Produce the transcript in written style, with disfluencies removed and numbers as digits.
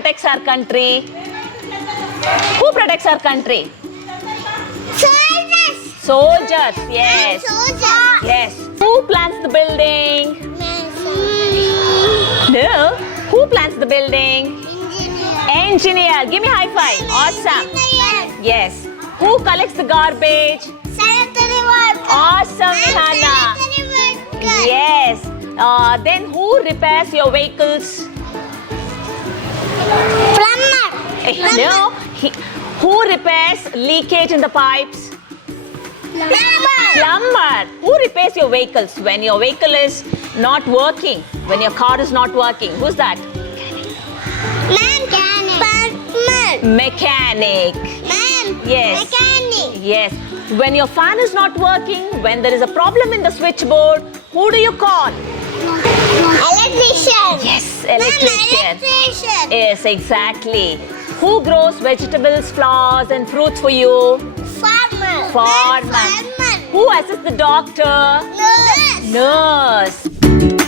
protects our country? Who protects our country? Soldiers. Soldiers, yes. Soldiers. Yes. Who plants the building? No. Who plants the building? Engineer. Give me high five. Awesome. Yes. Who collects the garbage? Sanitary worker. Awesome, Hannah. Sanitary worker. Yes. Then who repairs your vehicles? Plumber. No. Who repairs leakage in the pipes? Plumber. Who repairs your vehicles when your vehicle is not working? When your car is not working? Who's that? Mechanic. Yes. Mechanic. Yes. When your fan is not working, when there is a problem in the switchboard, who do you call? Electrician. Yes, electrician. Electrician. Yes, exactly. Who grows vegetables, flowers and fruits for you? Farmer. Farmer. Farmer. Who assists the doctor? Nurse. Nurse.